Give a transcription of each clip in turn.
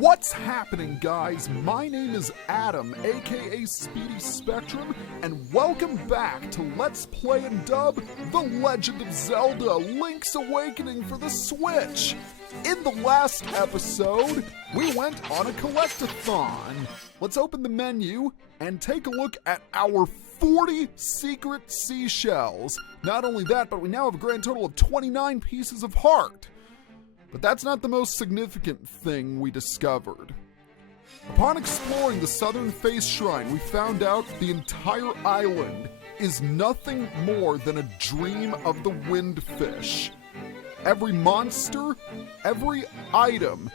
What's happening, guys? My name is Adam, aka Speedy Spectrum, and welcome back to Let's Play and Dub The Legend of Zelda Link's Awakening for the Switch. In the last episode, we went on a collectathon. Let's open the menu and take a look at our 40 secret seashells. Not only that, but we now have a grand total of 29 pieces of heart. But that's not the most significant thing we discovered. Upon exploring the southern face shrine, we found out the entire island is nothing more than a dream of the windfish. Every monster, every item,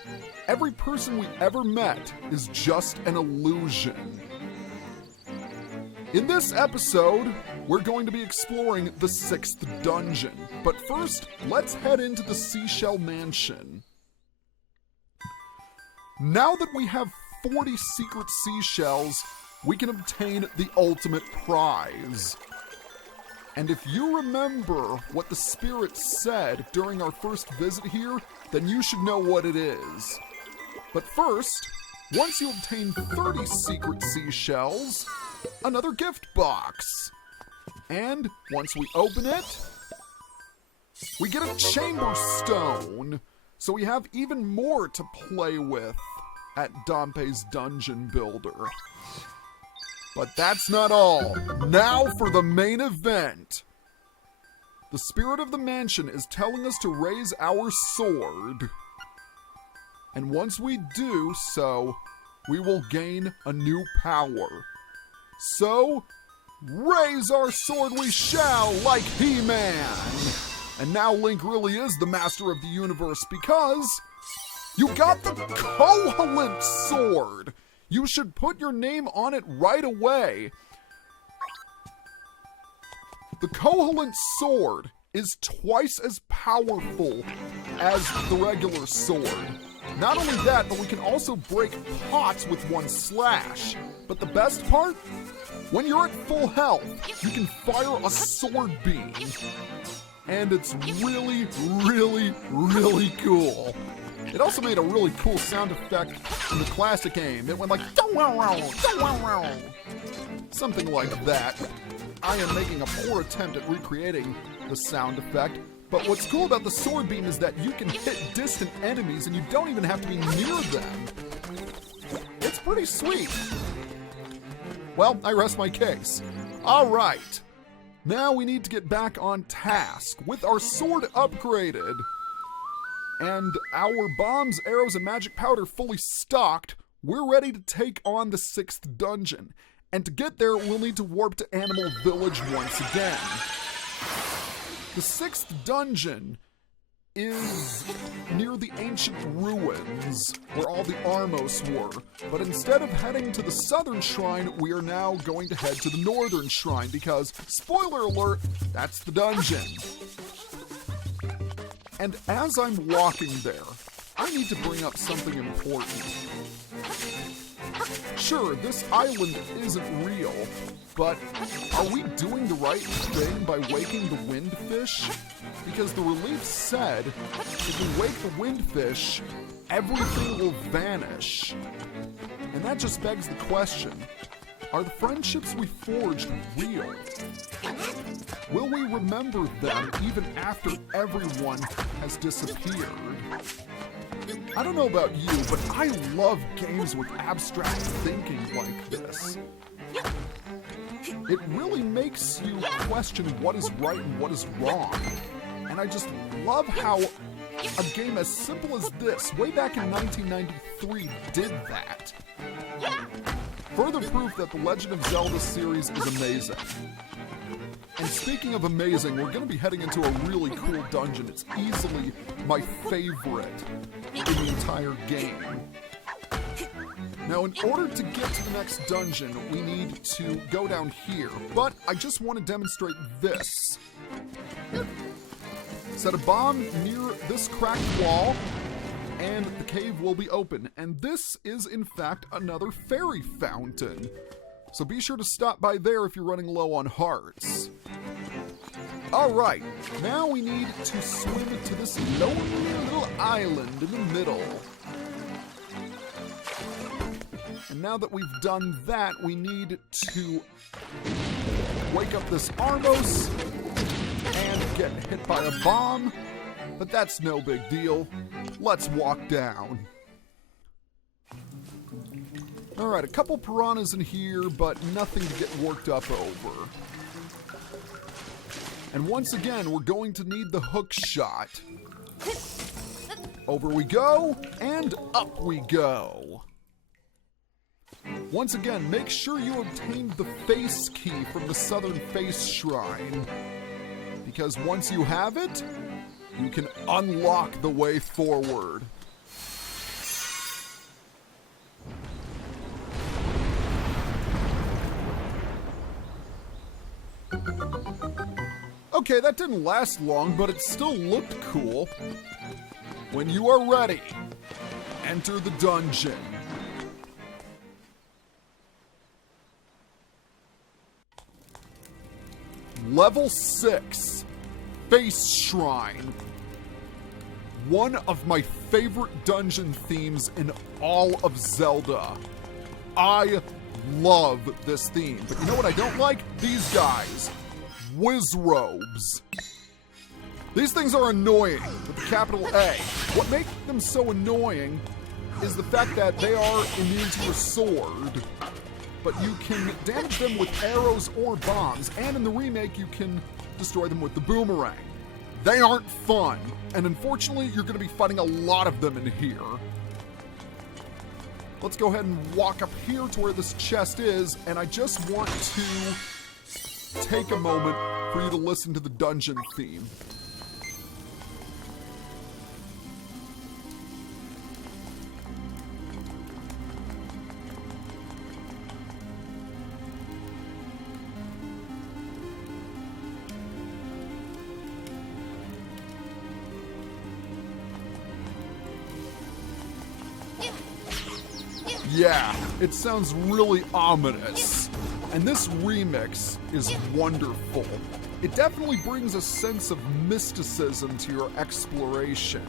every person we ever met is just an illusion. In this episode, we're going to be exploring the 6th dungeon. But first, let's head into the Seashell Mansion. Now that we have 40 secret seashells, we can obtain the ultimate prize. And if you remember what the spirit said during our first visit here, then you should know what it is. But first, once you obtain 30 secret seashells, another gift box. And once we open it, we get a chamber stone. So we have even more to play with at Dompe's Dungeon Builder. But that's not all. Now for the main event. The spirit of the mansion is telling us to raise our sword. And once we do so, we will gain a new power. So, raise our sword we shall, like He-Man! And now Link really is the master of the universe because you got the Koholint Sword! You should put your name on it right away. The Koholint Sword is twice as powerful as the regular sword. Not only that, but we can also break pots with one slash. But the best part? When you're at full health, you can fire a sword beam. And it's really, really, really cool. It also made a really cool sound effect in the classic game. It went like, something like that. I am making a poor attempt at recreating the sound effect. But what's cool about the sword beam is that you can hit distant enemies and you don't even have to be near them. It's pretty sweet. Well, I rest my case. All right. Now we need to get back on task with our sword upgraded. And our bombs, arrows, and magic powder fully stocked. We're ready to take on the 6th dungeon. And to get there, we'll need to warp to Animal Village once again. The 6th dungeon is near the ancient ruins where all the Armos were. But instead of heading to the southern shrine, we are now going to head to the northern shrine because, spoiler alert, that's the dungeon. And as I'm walking there, I need to bring up something important. Sure, this island isn't real, but are we doing the right thing by waking the windfish? Because the relief said, if we wake the windfish, everything will vanish. And that just begs the question, are the friendships we forged real? Will we remember them even after everyone has disappeared? I don't know about you, but I love games with abstract thinking like this. It really makes you question what is right and what is wrong. And I just love how a game as simple as this, way back in 1993, did that. Further proof that the Legend of Zelda series is amazing. And speaking of amazing, we're going to be heading into a really cool dungeon. It's easily my favorite in the entire game. Now, in order to get to the next dungeon, we need to go down here. But I just want to demonstrate this. Set a bomb near this cracked wall, and the cave will be open. And this is, in fact, another fairy fountain. So be sure to stop by there if you're running low on hearts. Alright, now we need to swim to this lonely little island in the middle. And now that we've done that, we need to wake up this Armos and get hit by a bomb. But that's no big deal. Let's walk down. Alright, a couple piranhas in here, but nothing to get worked up over. And once again, we're going to need the hook shot. Over we go, and up we go. Once again, make sure you obtain the face key from the Southern Face Shrine. Because once you have it, you can unlock the way forward. Okay, that didn't last long, but it still looked cool. When you are ready, enter the dungeon. Level 6, Face Shrine. One of my favorite dungeon themes in all of Zelda. I love this theme, but you know what I don't like? These guys. Whiz robes. These things are annoying with a capital A. What makes them so annoying is the fact that they are immune to your sword, but you can damage them with arrows or bombs, and in the remake you can destroy them with the boomerang. They aren't fun, and unfortunately you're going to be fighting a lot of them in here. Let's go ahead and walk up here to where this chest is, and I just want to take a moment for you to listen to the dungeon theme. Yeah, it sounds really ominous. And this remix is wonderful. It definitely brings a sense of mysticism to your exploration.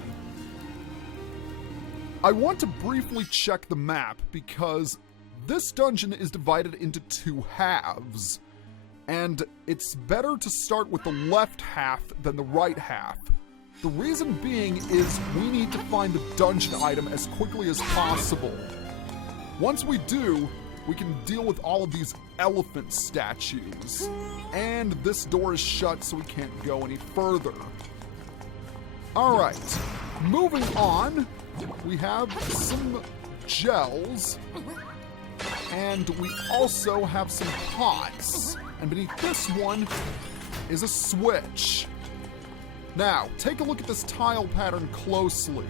I want to briefly check the map because this dungeon is divided into 2 halves. And it's better to start with the left half than the right half. The reason being is we need to find the dungeon item as quickly as possible. Once we do, we can deal with all of these elephant statues. And this door is shut, so we can't go any further. Alright, moving on, we have some gels. And we also have some pots. And beneath this one is a switch. Now, take a look at this tile pattern closely.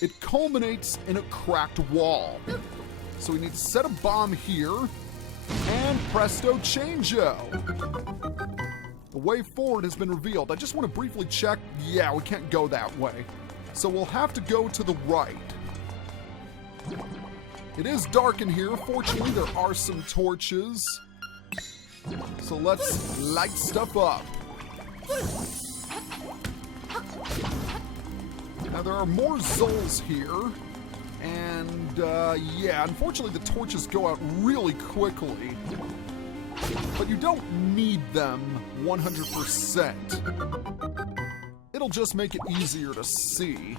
It culminates in a cracked wall. So we need to set a bomb here, and presto changeo. The way forward has been revealed. I just want to briefly check. Yeah, we can't go that way. So we'll have to go to the right. It is dark in here. Fortunately, there are some torches. So let's light stuff up. Now there are more Zols here, and yeah, unfortunately the torches go out really quickly, but you don't need them 100%. It'll just make it easier to see.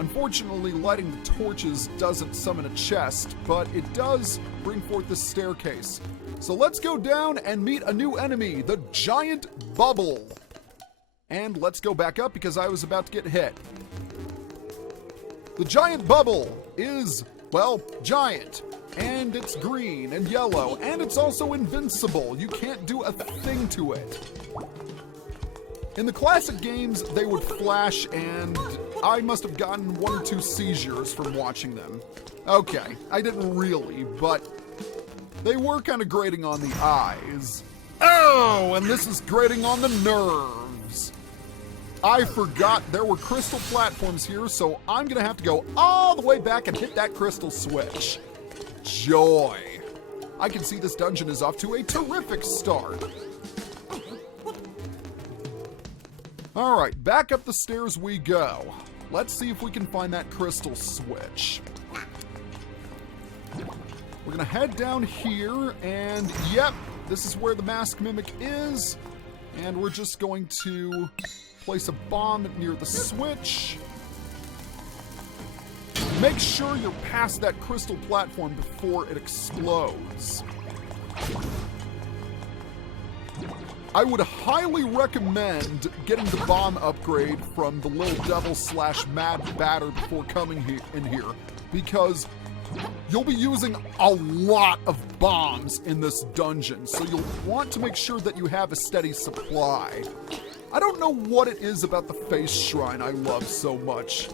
Unfortunately, lighting the torches doesn't summon a chest, but it does bring forth the staircase. So let's go down and meet a new enemy, the Giant Bubble. And let's go back up because I was about to get hit. The Giant Bubble is, well, giant. And it's green and yellow. And it's also invincible. You can't do a thing to it. In the classic games, they would flash, and I must have gotten 1 or 2 seizures from watching them. Okay, I didn't really, but they were kind of grating on the eyes. Oh, and this is grating on the nerves. I forgot there were crystal platforms here, so I'm gonna have to go all the way back and hit that crystal switch. Joy. I can see this dungeon is off to a terrific start. Alright, back up the stairs we go. let's see if we can find that crystal switch. We're gonna head down here, and yep, this is where the mask mimic is. And we're just going to place a bomb near the switch. Make sure you're past that crystal platform before it explodes. I would highly recommend getting the bomb upgrade from the Little Devil / Mad Batter before coming in here, because you'll be using a lot of bombs in this dungeon, so you'll want to make sure that you have a steady supply. I don't know what it is about the face shrine I love so much.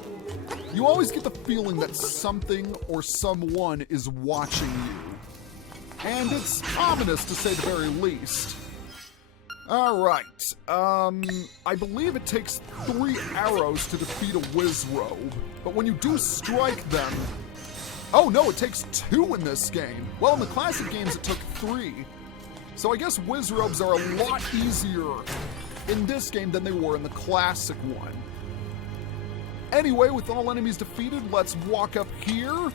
You always get the feeling that something or someone is watching you. And it's ominous, to say the very least. Alright, I believe it takes 3 arrows to defeat a Wizrobe, but when you do strike them... Oh no, it takes 2 in this game. Well, in the classic games it took 3. So I guess Wizrobes are a lot easier in this game than they were in the classic one. Anyway, with all enemies defeated, let's walk up here.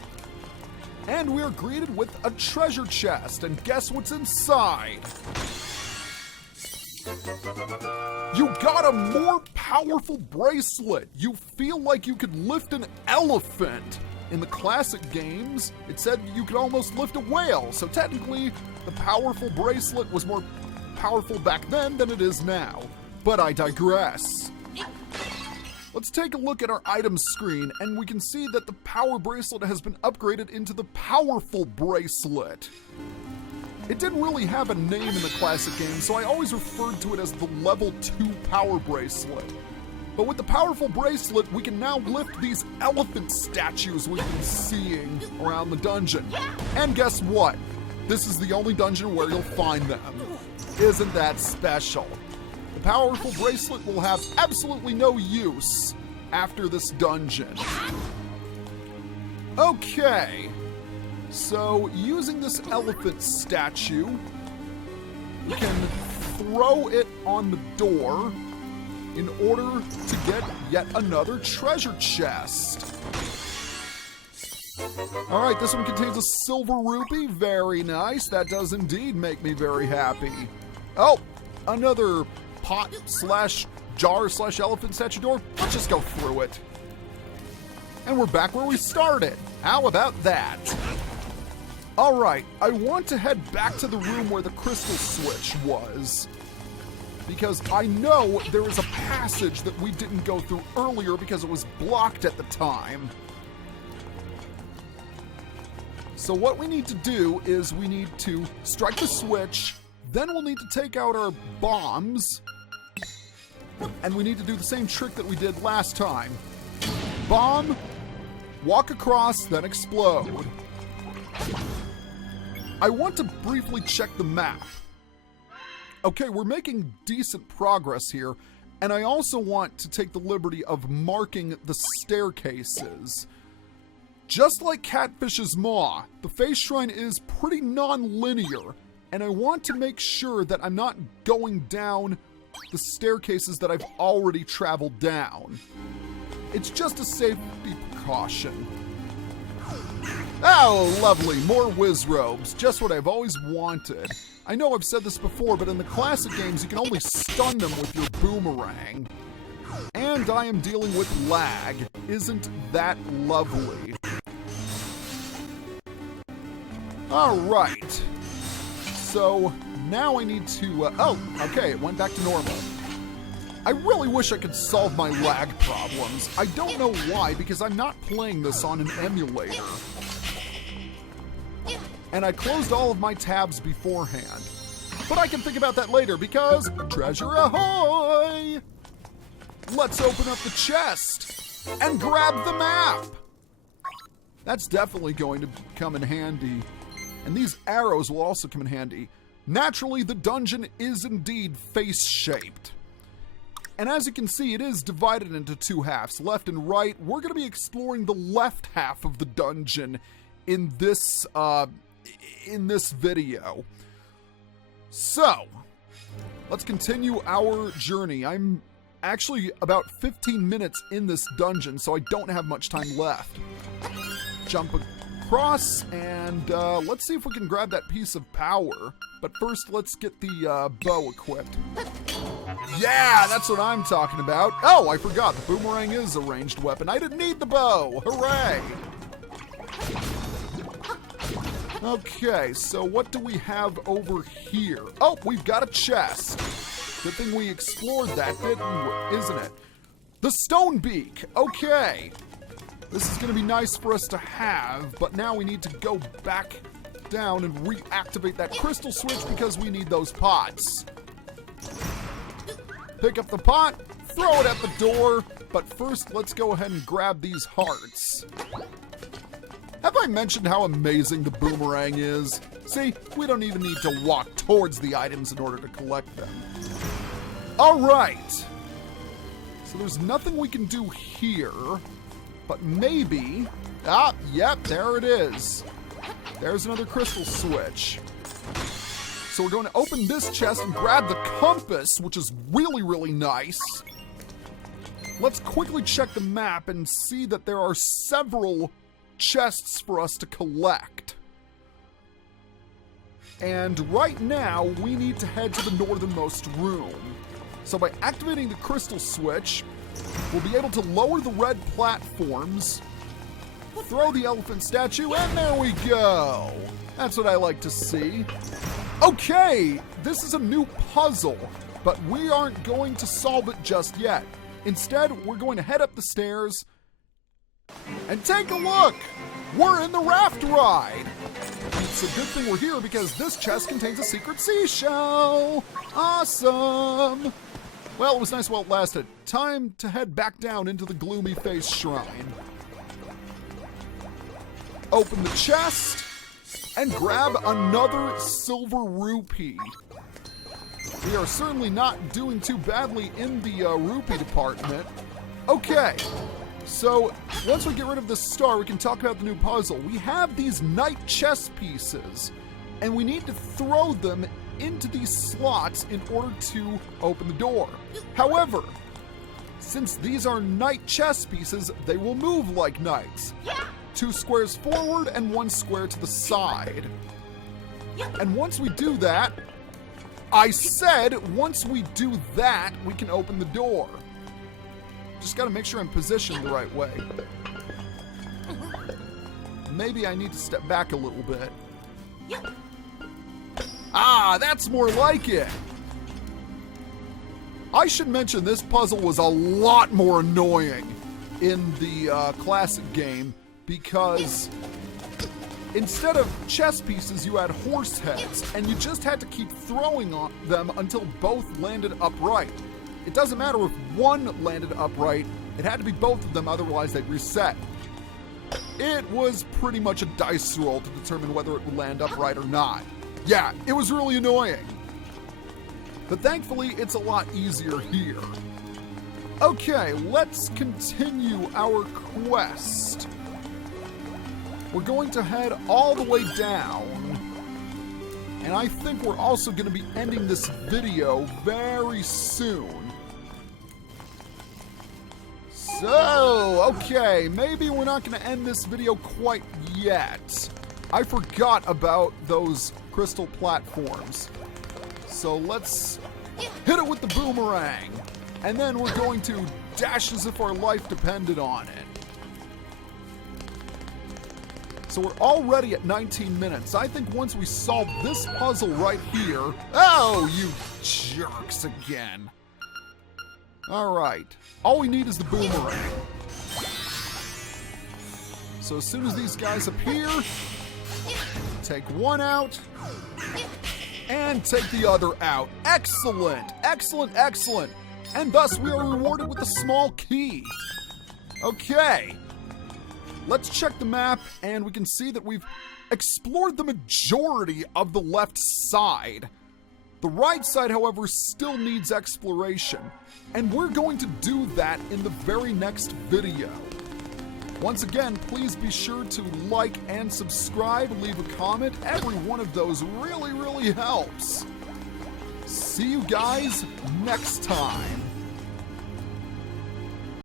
And we are greeted with a treasure chest, and guess what's inside? You got a more powerful bracelet. You feel like you could lift an elephant. In the classic games, it said you could almost lift a whale, so technically, the powerful bracelet was more powerful back then than it is now. But I digress. Let's take a look at our items screen, and we can see that the power bracelet has been upgraded into the powerful bracelet. It didn't really have a name in the classic game, so I always referred to it as the level 2 power bracelet. But with the powerful bracelet, we can now lift these elephant statues we've been seeing around the dungeon. And guess what? This is the only dungeon where you'll find them. Isn't that special? The powerful bracelet will have absolutely no use after this dungeon. Okay. So, using this elephant statue, we can throw it on the door in order to get yet another treasure chest. Alright, this one contains a silver rupee. Very nice. That does indeed make me very happy. Oh, another pot / jar / elephant statue door. Let's just go through it. And we're back where we started. How about that? Alright, I want to head back to the room where the crystal switch was, because I know there is a passage that we didn't go through earlier because it was blocked at the time. So what we need to do is we need to strike the switch, then we'll need to take out our bombs, and we need to do the same trick that we did last time. Bomb, walk across, then explode. I want to briefly check the map. Okay, we're making decent progress here, and I also want to take the liberty of marking the staircases. Just like Catfish's Maw, the face shrine is pretty non-linear, and I want to make sure that I'm not going down the staircases that I've already traveled down. It's just a safety precaution. Oh, lovely, more Wizrobes, just what I've always wanted. I know I've said this before, but in the classic games, you can only stun them with your boomerang. And I am dealing with lag. Isn't that lovely? Alright. So, now I need to... oh, okay, it went back to normal. I really wish I could solve my lag problems. I don't know why, because I'm not playing this on an emulator. And I closed all of my tabs beforehand. But I can think about that later because treasure ahoy! Let's open up the chest and grab the map. That's definitely going to come in handy. And these arrows will also come in handy. Naturally, the dungeon is indeed face-shaped. And as you can see, it is divided into 2 halves, left and right. We're going to be exploring the left half of the dungeon in this video. So, let's continue our journey. I'm actually about 15 minutes in this dungeon, so I don't have much time left. Jump across, and let's see if we can grab that piece of power. But first, let's get the bow equipped. Yeah, that's what I'm talking about. Oh, I forgot, the boomerang is a ranged weapon. I didn't need the bow. Hooray! Okay, so what do we have over here? Oh, we've got a chest. Good thing we explored that, isn't it? The stone beak. Okay. This is going to be nice for us to have, but now we need to go back down and reactivate that crystal switch because we need those pots. Pick up the pot, throw it at the door, but first let's go ahead and grab these hearts. Have I mentioned how amazing the boomerang is? See, we don't even need to walk towards the items in order to collect them. All right. So there's nothing we can do here, but maybe... Ah, yep, there it is. There's another crystal switch. So we're going to open this chest and grab the compass, which is really, really nice. Let's quickly check the map and see that there are several chests for us to collect. And right now, we need to head to the northernmost room. So by activating the crystal switch, we'll be able to lower the red platforms, throw the elephant statue, and there we go. That's what I like to see. Okay, this is a new puzzle, but we aren't going to solve it just yet. Instead, we're going to head up the stairs and take a look. We're in the raft ride. It's a good thing we're here because this chest contains a secret seashell. Awesome. Well, it was nice while it lasted. Time to head back down into the gloomy face shrine. Open the chest and grab another silver rupee. We are certainly not doing too badly in the rupee department. Okay, so once we get rid of this star, we can talk about the new puzzle. We have these knight chess pieces, and we need to throw them into these slots in order to open the door. However, since these are knight chess pieces, they will move like knights. 2 squares forward and 1 square to the side. And once we do that, I said once we do that, we can open the door. Just gotta make sure I'm positioned the right way. Maybe I need to step back a little bit. Ah, that's more like it. I should mention this puzzle was a lot more annoying in the classic game because instead of chess pieces, you had horse heads, and you just had to keep throwing on them until both landed upright. It doesn't matter if one landed upright, it had to be both of them, otherwise they'd reset. It was pretty much a dice roll to determine whether it would land upright or not. Yeah, it was really annoying. But thankfully, it's a lot easier here. Okay, let's continue our quest. We're going to head all the way down. And I think we're also going to be ending this video very soon. So, okay, maybe we're not going to end this video quite yet. I forgot about those crystal platforms. So let's hit it with the boomerang. And then we're going to dash as if our life depended on it. So we're already at 19 minutes. I think once we solve this puzzle right here... Oh, you jerks again. All right. All we need is the boomerang. So as soon as these guys appear, take one out and take the other out. Excellent, excellent, excellent. And thus we are rewarded with a small key. Okay. Let's check the map, and we can see that we've explored the majority of the left side. The right side, however, still needs exploration, and we're going to do that in the very next video. Once again, please be sure to like and subscribe, leave a comment. Every one of those really, really helps. See you guys next time.